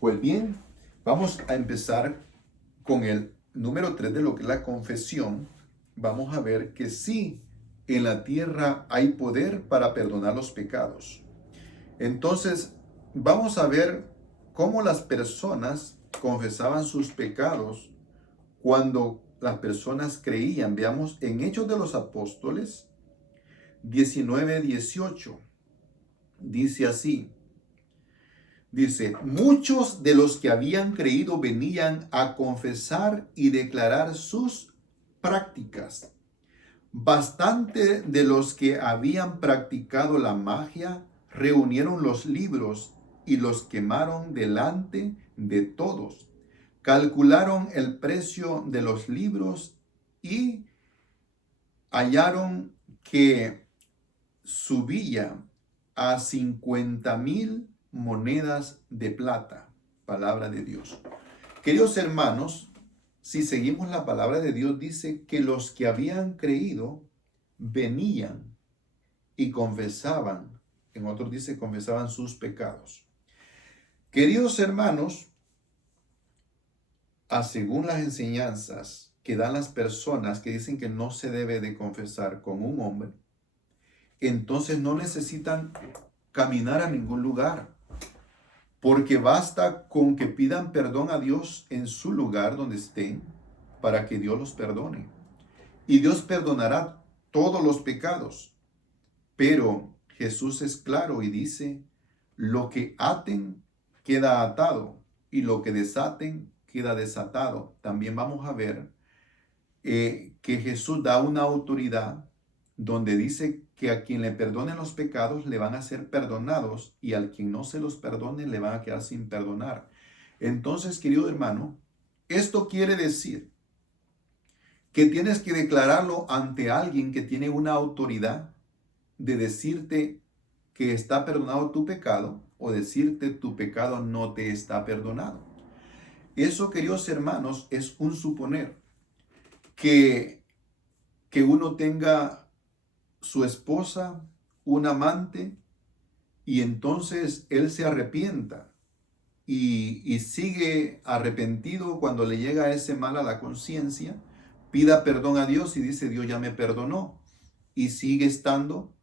Pues bien, vamos a empezar con el número 3 de lo que es la confesión. Vamos a ver que sí, en la tierra hay poder para perdonar los pecados. Entonces, vamos a ver cómo las personas confesaban sus pecados cuando las personas creían. Veamos en Hechos de los Apóstoles 19:18. Dice así. Dice, muchos de los que habían creído venían a confesar y declarar sus prácticas. Bastante de los que habían practicado la magia reunieron los libros y los quemaron delante de todos. Calcularon el precio de los libros y hallaron que subía a 50,000 monedas de plata. Palabra de Dios. Queridos hermanos, si seguimos la palabra de Dios, dice que los que habían creído venían y confesaban, en otros dice confesaban sus pecados. Queridos hermanos, según las enseñanzas que dan las personas que dicen que no se debe de confesar con un hombre, entonces no necesitan caminar a ningún lugar, porque basta con que pidan perdón a Dios en su lugar donde estén para que Dios los perdone. Y Dios perdonará todos los pecados. Pero Jesús es claro y dice, lo que aten queda atado y lo que desaten queda desatado. También vamos a ver que Jesús da una autoridad donde dice que a quien le perdonen los pecados le van a ser perdonados y al quien no se los perdone le van a quedar sin perdonar. Entonces, querido hermano, esto quiere decir que tienes que declararlo ante alguien que tiene una autoridad de decirte que está perdonado tu pecado o decirte tu pecado no te está perdonado. Eso, queridos hermanos, es un suponer que uno tenga su esposa, un amante, y entonces él se arrepienta y sigue arrepentido cuando le llega ese mal a la conciencia, pida perdón a Dios y dice, Dios ya me perdonó, y sigue estando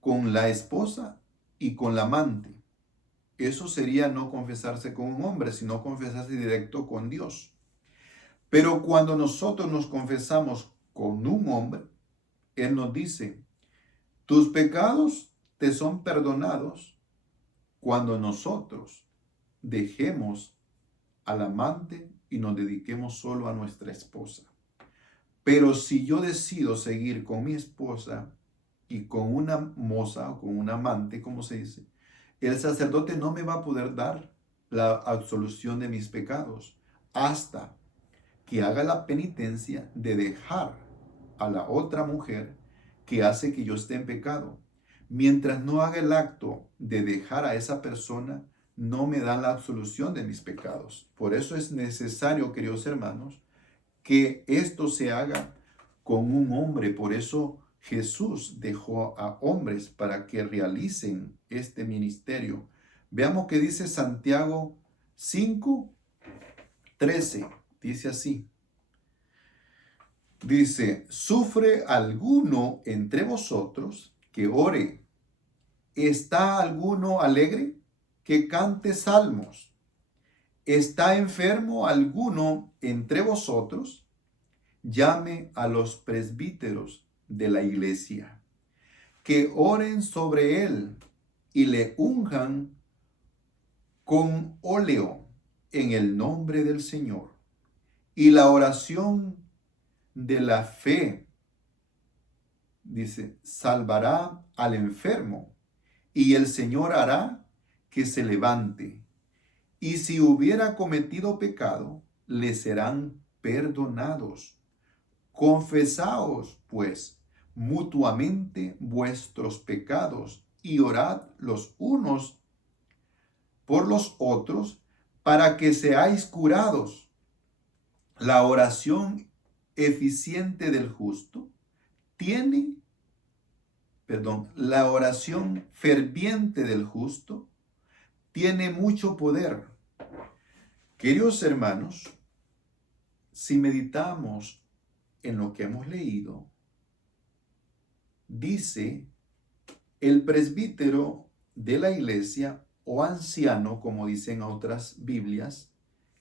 con la esposa y con la amante. Eso sería no confesarse con un hombre, sino confesarse directo con Dios. Pero cuando nosotros nos confesamos con un hombre, Él nos dice, tus pecados te son perdonados cuando nosotros dejemos al amante y nos dediquemos solo a nuestra esposa. Pero si yo decido seguir con mi esposa y con una moza o con un amante, como se dice, el sacerdote no me va a poder dar la absolución de mis pecados hasta que haga la penitencia de dejar a la otra mujer que hace que yo esté en pecado. Mientras no haga el acto de dejar a esa persona, no me dan la absolución de mis pecados. Por eso es necesario, queridos hermanos, que esto se haga con un hombre. Por eso Jesús dejó a hombres para que realicen este ministerio. Veamos qué dice Santiago 5:13. Dice así. Dice, ¿sufre alguno entre vosotros que ore? ¿Está alguno alegre? Que cante salmos. ¿Está enfermo alguno entre vosotros? Llame a los presbíteros de la iglesia, que oren sobre él y le unjan con óleo en el nombre del Señor. Y la oración de la fe, dice, salvará al enfermo, y el Señor hará que se levante. Y si hubiera cometido pecado, le serán perdonados. Confesaos, pues, mutuamente vuestros pecados y orad los unos por los otros para que seáis curados. La oración eficiente del justo la oración ferviente del justo tiene mucho poder. Queridos hermanos, si meditamos en lo que hemos leído, dice el presbítero de la iglesia o anciano, como dicen otras Biblias,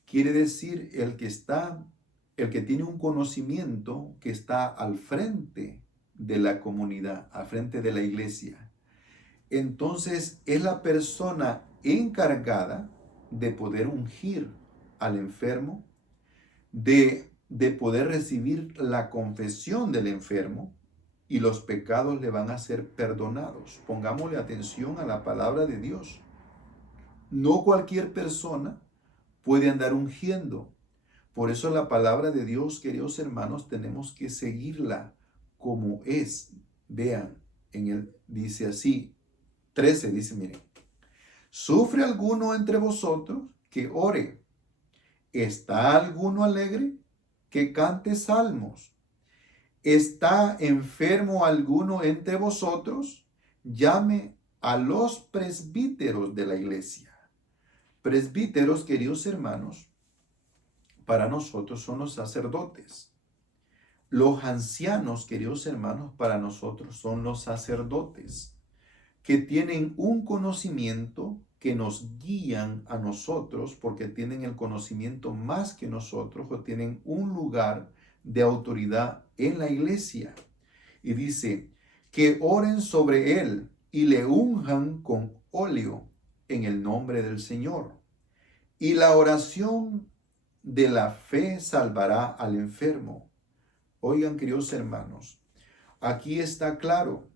quiere decir el que tiene un conocimiento que está al frente de la comunidad, al frente de la iglesia. Entonces es la persona encargada de poder ungir al enfermo, de poder recibir la confesión del enfermo y los pecados le van a ser perdonados. Pongámosle atención a la palabra de Dios. No cualquier persona puede andar ungiendo. Por eso la palabra de Dios, queridos hermanos, tenemos que seguirla como es. Vean, dice así, 13, dice, miren, ¿sufre alguno entre vosotros que ore? ¿Está alguno alegre que cante salmos? ¿Está enfermo alguno entre vosotros? Llame a los presbíteros de la iglesia. Presbíteros, queridos hermanos, para nosotros son los sacerdotes. Los ancianos, queridos hermanos, para nosotros son los sacerdotes, que tienen un conocimiento que nos guían a nosotros porque tienen el conocimiento más que nosotros o tienen un lugar de autoridad en la iglesia. Y dice, que oren sobre él y le unjan con óleo en el nombre del Señor. Y la oración de la fe salvará al enfermo. Oigan, queridos hermanos, aquí está claro,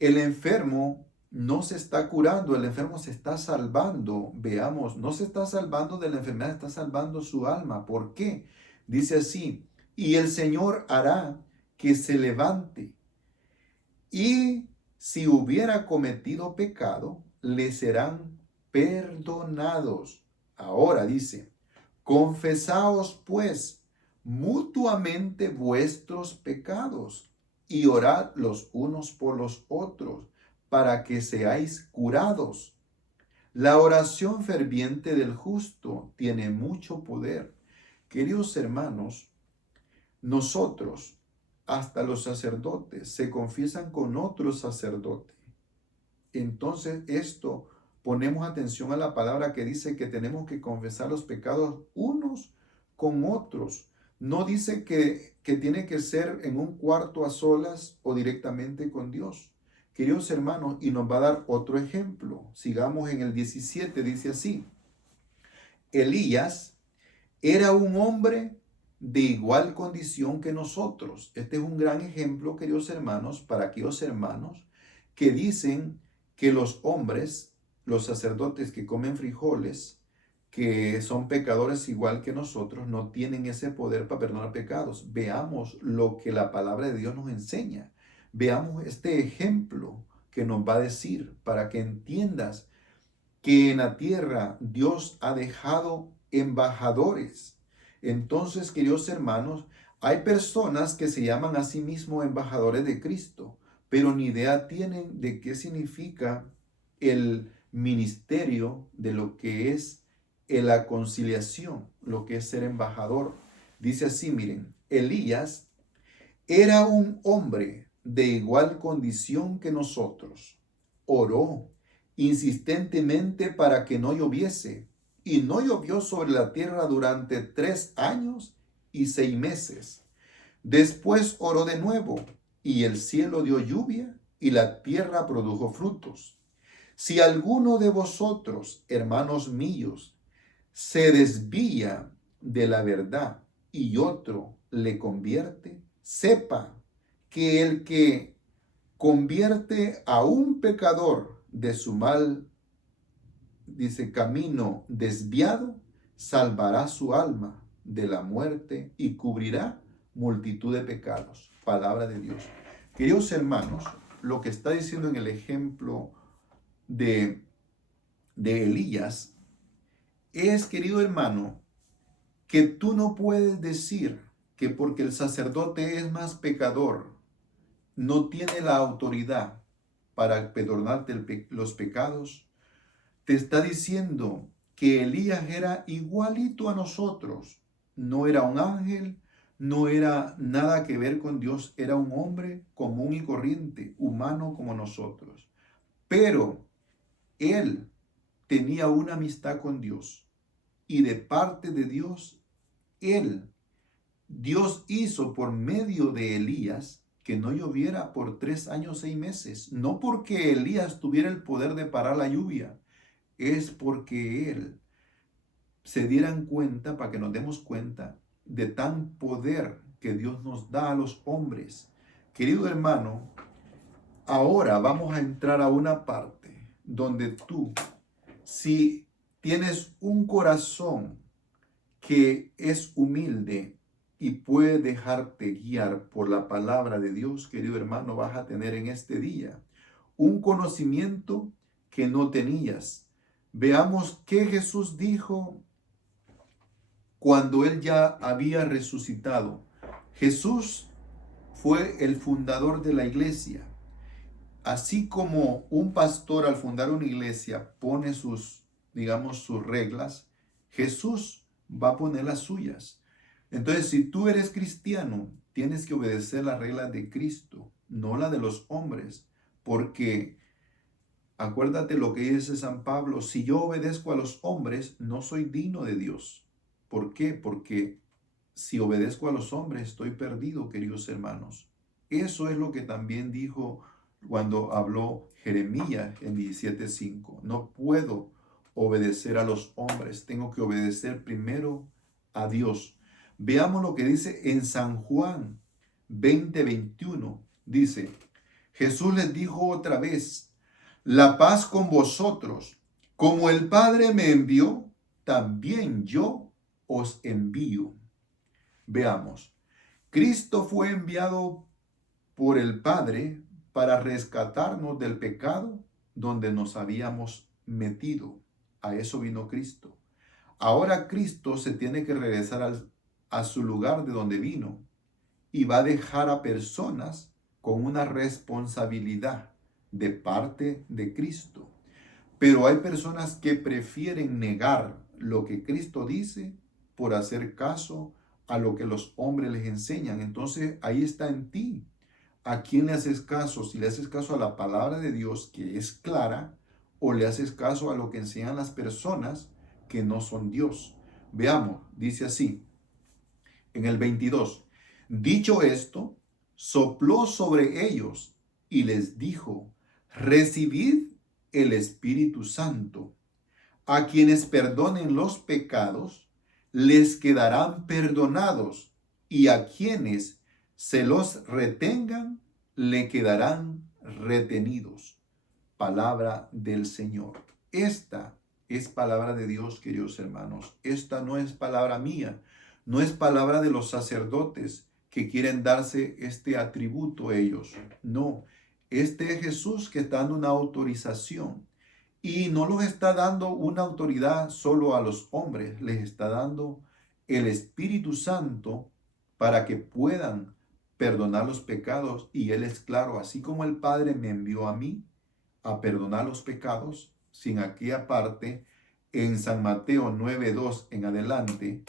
el enfermo no se está curando, el enfermo se está salvando. Veamos, no se está salvando de la enfermedad, está salvando su alma. ¿Por qué? Dice así, y el Señor hará que se levante. Y si hubiera cometido pecado, le serán perdonados. Ahora dice, confesaos pues mutuamente vuestros pecados y orad los unos por los otros para que seáis curados. La oración ferviente del justo tiene mucho poder. Queridos hermanos, nosotros, hasta los sacerdotes, se confiesan con otro sacerdote. Entonces ponemos atención a la palabra que dice que tenemos que confesar los pecados unos con otros. No dice que tiene que ser en un cuarto a solas o directamente con Dios. Queridos hermanos, y nos va a dar otro ejemplo. Sigamos en el 17, dice así. Elías era un hombre de igual condición que nosotros. Este es un gran ejemplo, queridos hermanos, para aquellos hermanos que dicen que los hombres, los sacerdotes que comen frijoles, que son pecadores igual que nosotros, no tienen ese poder para perdonar pecados. Veamos lo que la palabra de Dios nos enseña. Veamos este ejemplo que nos va a decir para que entiendas que en la tierra Dios ha dejado embajadores. Entonces, queridos hermanos, hay personas que se llaman a sí mismos embajadores de Cristo, pero ni idea tienen de qué significa el ministerio de lo que es la conciliación, lo que es ser embajador. Dice así, miren, Elías era un hombre de igual condición que nosotros. Oró insistentemente para que no lloviese, y no llovió sobre la tierra durante 3 años y 6 meses. Después oró de nuevo, y el cielo dio lluvia, y la tierra produjo frutos. Si alguno de vosotros, hermanos míos, se desvía de la verdad y otro le convierte, sepa que el que convierte a un pecador de su mal, dice, camino desviado, salvará su alma de la muerte y cubrirá multitud de pecados. Palabra de Dios. Queridos hermanos, lo que está diciendo en el ejemplo de Elías es, querido hermano, que tú no puedes decir que porque el sacerdote es más pecador, no tiene la autoridad para perdonarte los pecados. Te está diciendo que Elías era igualito a nosotros. No era un ángel, no era nada que ver con Dios, era un hombre común y corriente, humano como nosotros. Pero él tenía una amistad con Dios y de parte de Dios, Dios hizo por medio de Elías que no lloviera por 3 años, 6 meses. No porque Elías tuviera el poder de parar la lluvia, es porque él se dieran cuenta, para que nos demos cuenta de tan poder que Dios nos da a los hombres. Querido hermano, ahora vamos a entrar a una parte donde tú, si tienes un corazón que es humilde y puede dejarte guiar por la palabra de Dios, querido hermano, vas a tener en este día un conocimiento que no tenías. Veamos qué Jesús dijo cuando él ya había resucitado. Jesús fue el fundador de la iglesia. Así como un pastor al fundar una iglesia pone sus, digamos, sus reglas, Jesús va a poner las suyas. Entonces, si tú eres cristiano, tienes que obedecer las reglas de Cristo, no la de los hombres, porque acuérdate lo que dice San Pablo: si yo obedezco a los hombres, no soy digno de Dios. ¿Por qué? Porque si obedezco a los hombres, estoy perdido, queridos hermanos. Eso es lo que también dijo cuando habló Jeremías en 17:5. No puedo obedecer a los hombres, tengo que obedecer primero a Dios. Veamos lo que dice en San Juan 20:21. Dice, Jesús les dijo otra vez: la paz con vosotros. Como el Padre me envió, también yo os envío. Veamos, Cristo fue enviado por el Padre para rescatarnos del pecado donde nos habíamos metido. A eso vino Cristo. Ahora Cristo se tiene que regresar a su lugar de donde vino y va a dejar a personas con una responsabilidad de parte de Cristo. Pero hay personas que prefieren negar lo que Cristo dice por hacer caso a lo que los hombres les enseñan. Entonces ahí está en ti. ¿A quién le haces caso? Si le haces caso a la palabra de Dios, que es clara, o le haces caso a lo que enseñan las personas que no son Dios. Veamos, dice así en el 22. Dicho esto, sopló sobre ellos y les dijo: recibid el Espíritu Santo. A quienes perdonen los pecados, les quedarán perdonados, y a quienes se los retengan, le quedarán retenidos. Palabra del Señor. Esta es palabra de Dios, queridos hermanos. Esta no es palabra mía, no es palabra de los sacerdotes que quieren darse este atributo ellos. No, este es Jesús que está dando una autorización. Y no los está dando una autoridad solo a los hombres, les está dando el Espíritu Santo para que puedan perdonar los pecados. Y Él es claro, así como el Padre me envió a mí a perdonar los pecados, sin aquella parte, en San Mateo 9:2 en adelante,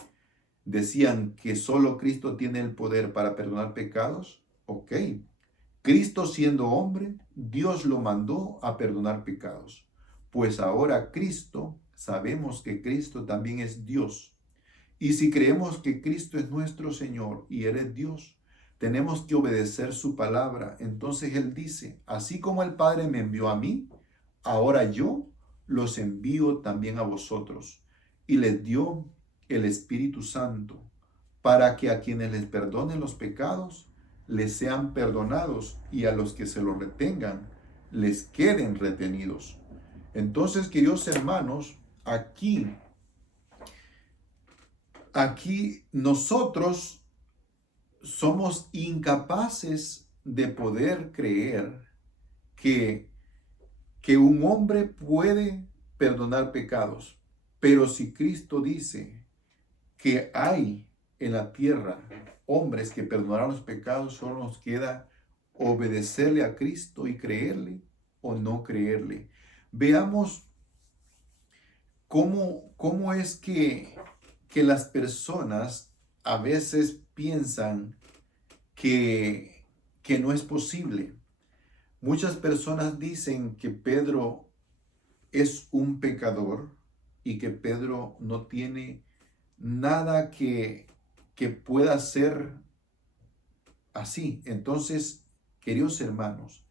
decían que solo Cristo tiene el poder para perdonar pecados. Ok, Cristo siendo hombre, Dios lo mandó a perdonar pecados. Pues ahora Cristo, sabemos que Cristo también es Dios. Y si creemos que Cristo es nuestro Señor y Él es Dios, tenemos que obedecer su palabra. Entonces Él dice, así como el Padre me envió a mí, ahora yo los envío también a vosotros. Y les dio el Espíritu Santo para que a quienes les perdonen los pecados, les sean perdonados, y a los que se los retengan, les queden retenidos. Entonces, queridos hermanos, aquí nosotros somos incapaces de poder creer que un hombre puede perdonar pecados. Pero si Cristo dice que hay en la tierra hombres que perdonaron los pecados, solo nos queda obedecerle a Cristo y creerle o no creerle. Veamos ¿Cómo es que las personas a veces piensan que no es posible? Muchas personas dicen que Pedro es un pecador y que Pedro no tiene nada que pueda ser así. Entonces, queridos hermanos,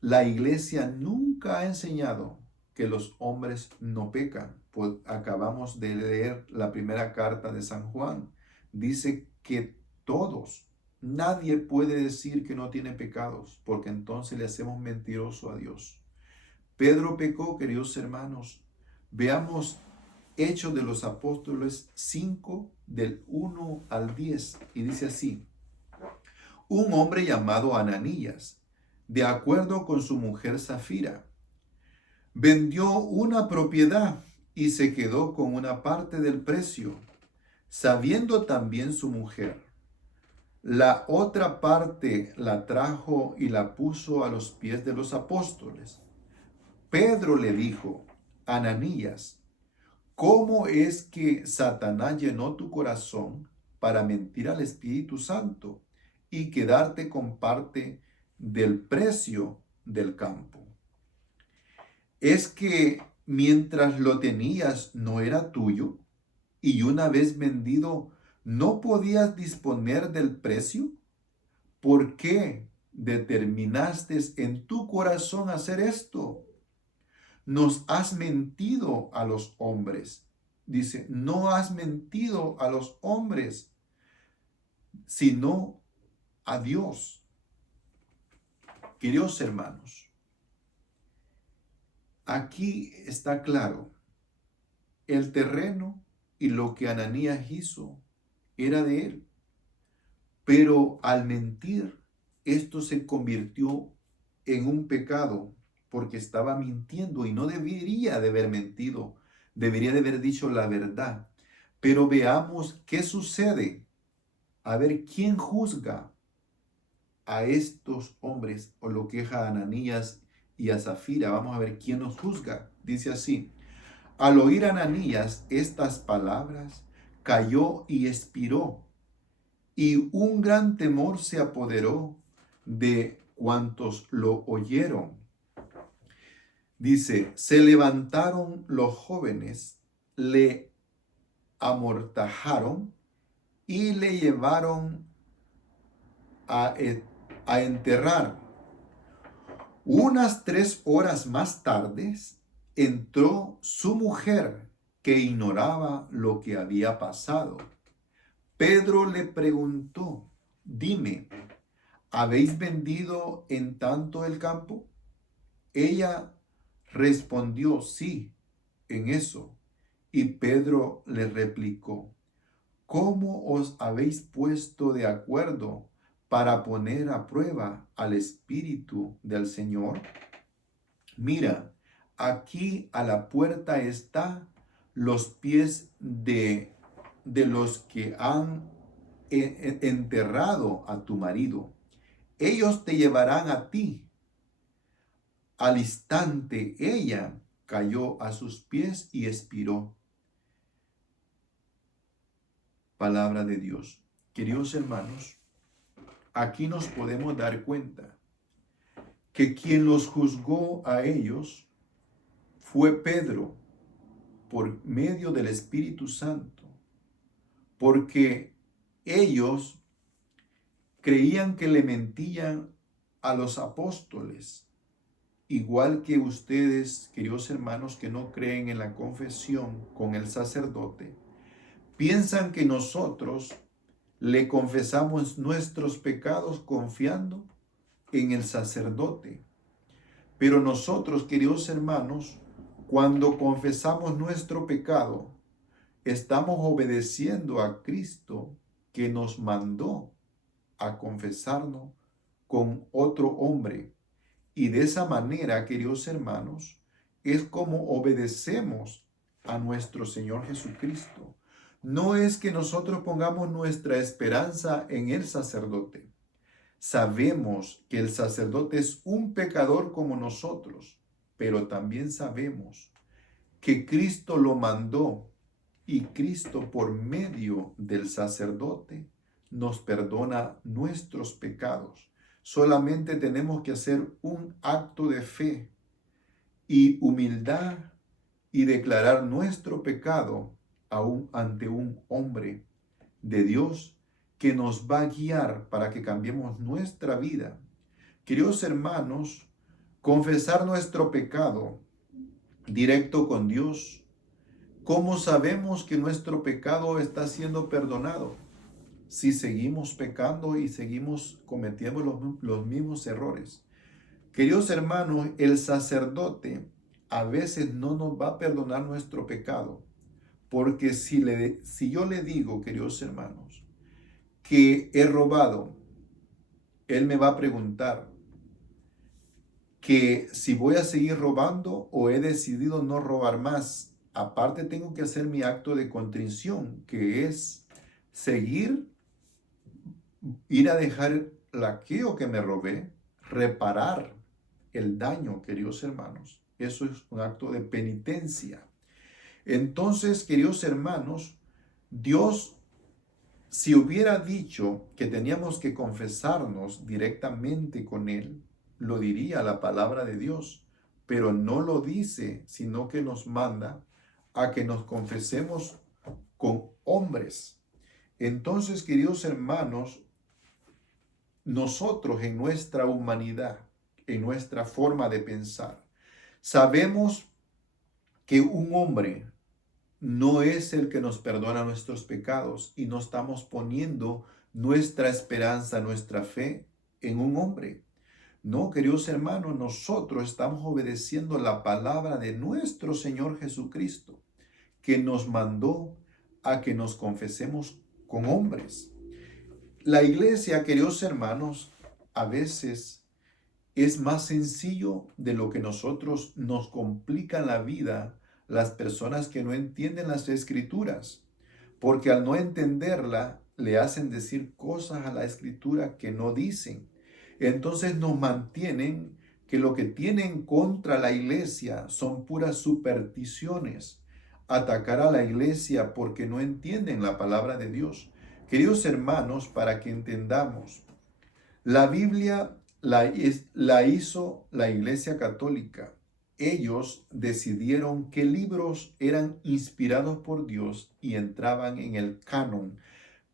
la iglesia nunca ha enseñado que los hombres no pecan. Pues acabamos de leer la primera carta de San Juan. Dice que todos, nadie puede decir que no tiene pecados, porque entonces le hacemos mentiroso a Dios. Pedro pecó, queridos hermanos. Veamos Hechos de los Apóstoles 5, del 1 al 10, y dice así: un hombre llamado Ananías, de acuerdo con su mujer Zafira, vendió una propiedad y se quedó con una parte del precio, sabiendo también su mujer. La otra parte la trajo y la puso a los pies de los apóstoles. Pedro le dijo: Ananías, ¿cómo es que Satanás llenó tu corazón para mentir al Espíritu Santo y quedarte con parte del precio del campo? ¿Es que mientras lo tenías no era tuyo y una vez vendido no podías disponer del precio? ¿Por qué determinaste en tu corazón hacer esto? Nos has mentido a los hombres. Dice, no has mentido a los hombres, sino a Dios. Queridos hermanos, aquí está claro, el terreno y lo que Ananías hizo era de él. Pero al mentir, esto se convirtió en un pecado porque estaba mintiendo y no debería de haber mentido, debería de haber dicho la verdad. Pero veamos qué sucede. A ver quién juzga a estos hombres, o lo que es a Ananías y a Zafira. Vamos a ver quién nos juzga. Dice así: al oír Ananías estas palabras, cayó y expiró, y un gran temor se apoderó de cuantos lo oyeron. Dice, se levantaron los jóvenes, le amortajaron y le llevaron a enterrar. Unas 3 horas más tarde entró su mujer, que ignoraba lo que había pasado. Pedro le preguntó, dime, ¿habéis vendido en tanto el campo? Ella respondió, sí, en eso. Y Pedro le replicó, ¿cómo os habéis puesto de acuerdo para poner a prueba al Espíritu del Señor? Mira, aquí a la puerta está los pies de los que han enterrado a tu marido. Ellos te llevarán a ti. Al instante ella cayó a sus pies y expiró. Palabra de Dios. Queridos hermanos, aquí nos podemos dar cuenta que quien los juzgó a ellos fue Pedro por medio del Espíritu Santo, porque ellos creían que le mentían a los apóstoles, igual que ustedes, queridos hermanos, que no creen en la confesión con el sacerdote, piensan que nosotros le confesamos nuestros pecados confiando en el sacerdote. Pero nosotros, queridos hermanos, cuando confesamos nuestro pecado, estamos obedeciendo a Cristo, que nos mandó a confesarnos con otro hombre. Y de esa manera, queridos hermanos, es como obedecemos a nuestro Señor Jesucristo. No es que nosotros pongamos nuestra esperanza en el sacerdote. Sabemos que el sacerdote es un pecador como nosotros, pero también sabemos que Cristo lo mandó y Cristo por medio del sacerdote nos perdona nuestros pecados. Solamente tenemos que hacer un acto de fe y humildad y declarar nuestro pecado ante un hombre de Dios que nos va a guiar para que cambiemos nuestra vida. Queridos hermanos, confesar nuestro pecado directo con Dios. ¿Cómo sabemos que nuestro pecado está siendo perdonado? Si seguimos pecando y seguimos cometiendo los mismos errores. Queridos hermanos, el sacerdote a veces no nos va a perdonar nuestro pecado, porque si yo le digo, queridos hermanos, que he robado, él me va a preguntar que si voy a seguir robando o he decidido no robar más. Aparte tengo que hacer mi acto de contrición, que es ir a dejar el aquello que me robé, reparar el daño, queridos hermanos. Eso es un acto de penitencia. Entonces, queridos hermanos, Dios, si hubiera dicho que teníamos que confesarnos directamente con Él, lo diría la palabra de Dios, pero no lo dice, sino que nos manda a que nos confesemos con hombres. Entonces, queridos hermanos, nosotros en nuestra humanidad, en nuestra forma de pensar, sabemos que un hombre no es el que nos perdona nuestros pecados y no estamos poniendo nuestra esperanza, nuestra fe en un hombre. No, queridos hermanos, nosotros estamos obedeciendo la palabra de nuestro Señor Jesucristo, que nos mandó a que nos confesemos con hombres. La iglesia, queridos hermanos, a veces es más sencillo de lo que nosotros nos complican la vida las personas que no entienden las escrituras, porque al no entenderla le hacen decir cosas a la escritura que no dicen. Entonces nos mantienen que lo que tienen contra la iglesia son puras supersticiones, atacar a la iglesia porque no entienden la palabra de Dios. Queridos hermanos, para que entendamos, la Biblia la hizo la Iglesia Católica. Ellos decidieron qué libros eran inspirados por Dios y entraban en el canon.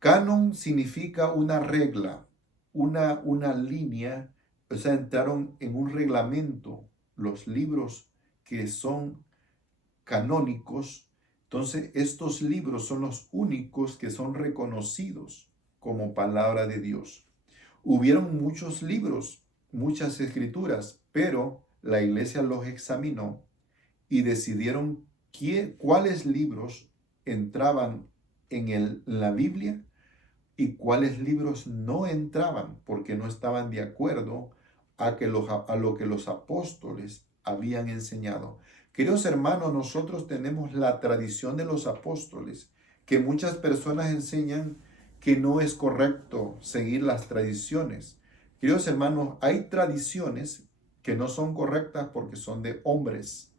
Canon significa una regla, una línea, o sea, entraron en un reglamento los libros que son canónicos. Entonces, estos libros son los únicos que son reconocidos como palabra de Dios. Hubieron muchos libros, muchas escrituras, pero la iglesia los examinó y decidieron cuáles libros entraban en la Biblia y cuáles libros no entraban porque no estaban de acuerdo a lo que los apóstoles habían enseñado. Queridos hermanos, nosotros tenemos la tradición de los apóstoles, que muchas personas enseñan que no es correcto seguir las tradiciones. Queridos hermanos, hay tradiciones que no son correctas porque son de hombres,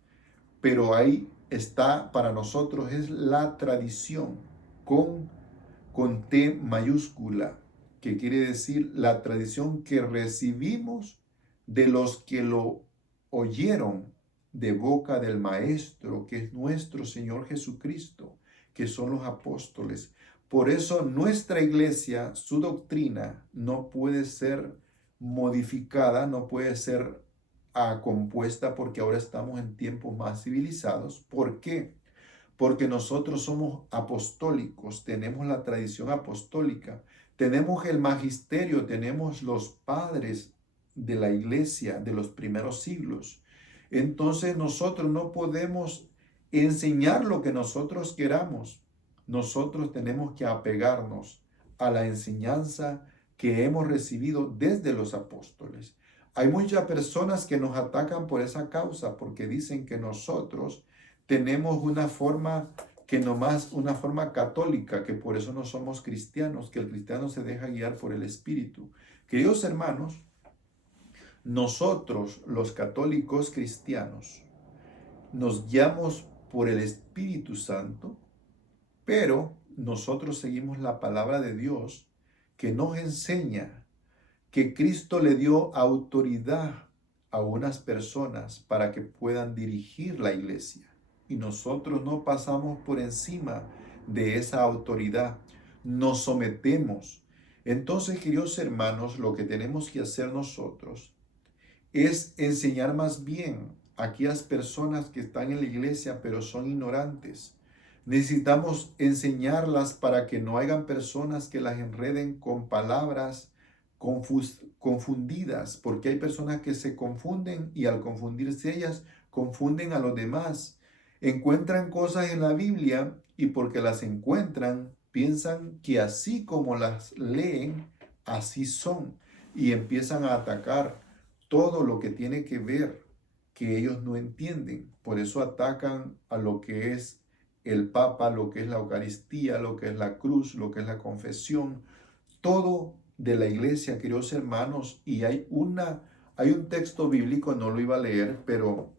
pero ahí está para nosotros es la tradición con T mayúscula, que quiere decir la tradición que recibimos de los que lo oyeron de boca del Maestro, que es nuestro Señor Jesucristo, que son los apóstoles. Por eso nuestra iglesia, su doctrina no puede ser modificada, no puede ser compuesta porque ahora estamos en tiempos más civilizados. ¿Por qué? Porque nosotros somos apostólicos, tenemos la tradición apostólica, tenemos el magisterio, tenemos los padres de la iglesia de los primeros siglos. Entonces nosotros no podemos enseñar lo que nosotros queramos. Nosotros tenemos que apegarnos a la enseñanza que hemos recibido desde los apóstoles. Hay muchas personas que nos atacan por esa causa, porque dicen que nosotros tenemos una forma una forma católica, que por eso no somos cristianos, que el cristiano se deja guiar por el Espíritu. Queridos hermanos, nosotros los católicos cristianos nos guiamos por el Espíritu Santo, pero nosotros seguimos la palabra de Dios que nos enseña que Cristo le dio autoridad a unas personas para que puedan dirigir la iglesia. Y nosotros no pasamos por encima de esa autoridad, nos sometemos. Entonces, queridos hermanos, lo que tenemos que hacer nosotros es enseñar más bien a aquellas personas que están en la iglesia pero son ignorantes. Necesitamos enseñarlas para que no hayan personas que las enreden con palabras confundidas, porque hay personas que se confunden y al confundirse ellas confunden a los demás. Encuentran cosas en la Biblia y porque las encuentran piensan que así como las leen, así son y empiezan a atacar todo lo que tiene que ver que ellos no entienden. Por eso atacan a lo que es el Papa, lo que es la Eucaristía, lo que es la cruz, lo que es la confesión, todo de la iglesia, queridos hermanos. Y hay un texto bíblico, no lo iba a leer, pero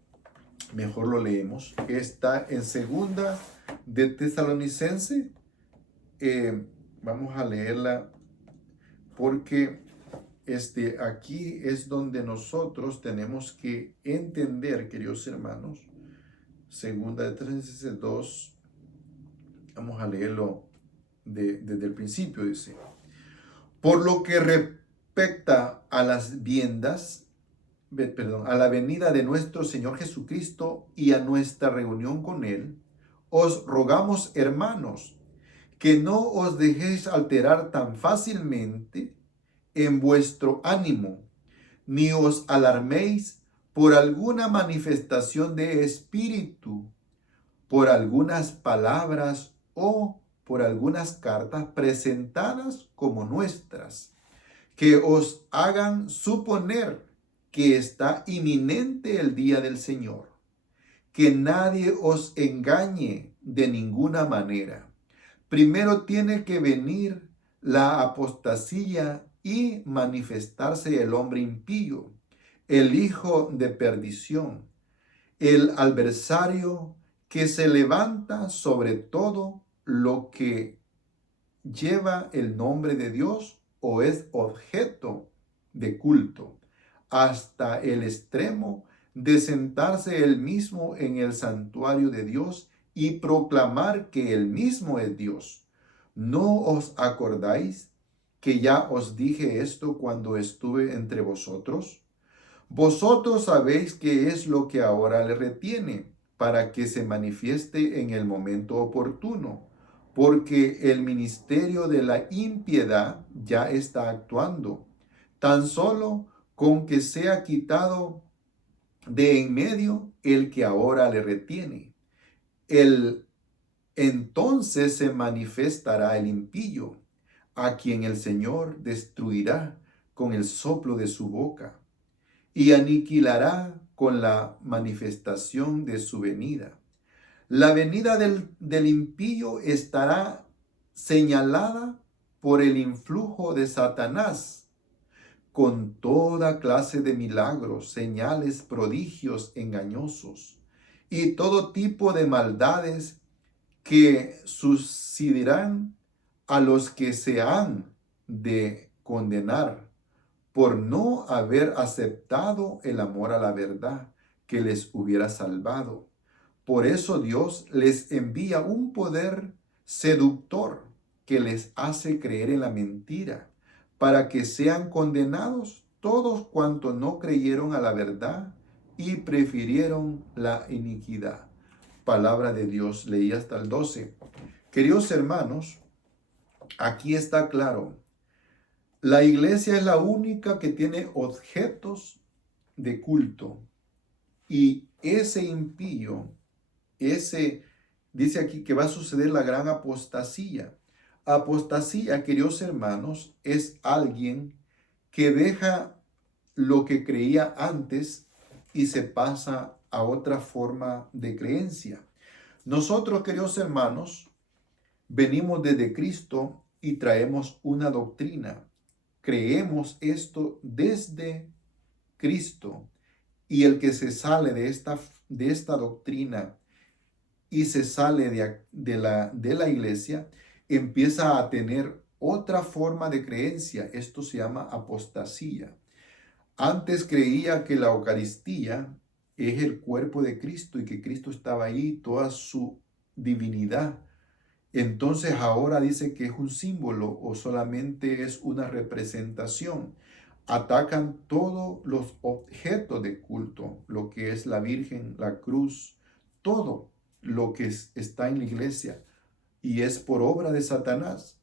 mejor lo leemos. Está en segunda de Tesalonicense. Vamos a leerla porque aquí es donde nosotros tenemos que entender, queridos hermanos. Segunda de Tesalonicenses 2, vamos a leerlo desde el principio, dice. Por lo que respecta a las a la venida de nuestro Señor Jesucristo y a nuestra reunión con Él, os rogamos, hermanos, que no os dejéis alterar tan fácilmente en vuestro ánimo, ni os alarméis por alguna manifestación de espíritu, por algunas palabras o por algunas cartas presentadas como nuestras, que os hagan suponer que está inminente el día del Señor. Que nadie os engañe de ninguna manera. Primero tiene que venir la apostasía y manifestarse el hombre impío, el hijo de perdición, el adversario que se levanta sobre todo lo que lleva el nombre de Dios o es objeto de culto, hasta el extremo de sentarse él mismo en el santuario de Dios y proclamar que él mismo es Dios. ¿No os acordáis que ya os dije esto cuando estuve entre vosotros? Vosotros sabéis qué es lo que ahora le retiene para que se manifieste en el momento oportuno, porque el ministerio de la impiedad ya está actuando, tan solo con que sea quitado de en medio el que ahora le retiene. Entonces se manifestará el impío, a quien el Señor destruirá con el soplo de su boca y aniquilará con la manifestación de su venida. La venida del impío estará señalada por el influjo de Satanás, con toda clase de milagros, señales, prodigios engañosos y todo tipo de maldades que sucederán a los que se han de condenar por no haber aceptado el amor a la verdad que les hubiera salvado. Por eso Dios les envía un poder seductor que les hace creer en la mentira, para que sean condenados todos cuantos no creyeron a la verdad y prefirieron la iniquidad. Palabra de Dios, leí hasta el 12. Queridos hermanos, aquí está claro. La iglesia es la única que tiene objetos de culto. Y ese impío, dice aquí que va a suceder la gran apostasía. Apostasía, queridos hermanos, es alguien que deja lo que creía antes y se pasa a otra forma de creencia. Nosotros, queridos hermanos, venimos desde Cristo y traemos una doctrina. Creemos esto desde Cristo, y el que se sale de esta doctrina y se sale de la iglesia, empieza a tener otra forma de creencia. Esto se llama apostasía. Antes creía que la Eucaristía es el cuerpo de Cristo y que Cristo estaba ahí, toda su divinidad. Entonces ahora dice que es un símbolo o solamente es una representación. Atacan todos los objetos de culto, lo que es la Virgen, la cruz, todo lo que está en la iglesia y es por obra de Satanás.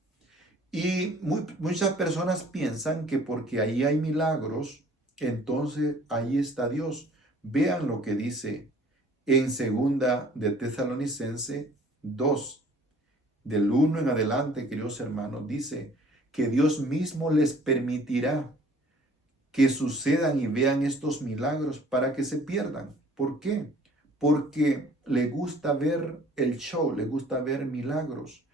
Y muchas personas piensan que porque ahí hay milagros, entonces ahí está Dios. Vean lo que dice en segunda de Tesalonicense 2 del 1 en adelante, queridos hermanos, dice que Dios mismo les permitirá que sucedan y vean estos milagros para que se pierdan. ¿Por qué? Porque le gusta ver el show, le gusta ver milagros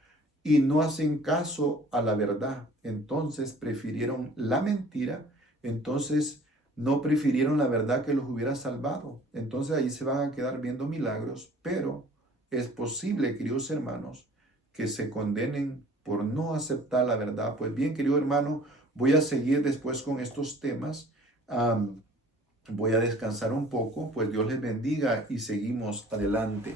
y no hacen caso a la verdad. Entonces prefirieron la mentira, entonces no prefirieron la verdad que los hubiera salvado. Entonces ahí se van a quedar viendo milagros, pero es posible, queridos hermanos, que se condenen por no aceptar la verdad. Pues bien, querido hermano, voy a seguir después con estos temas. Voy a descansar un poco, pues Dios les bendiga y seguimos adelante.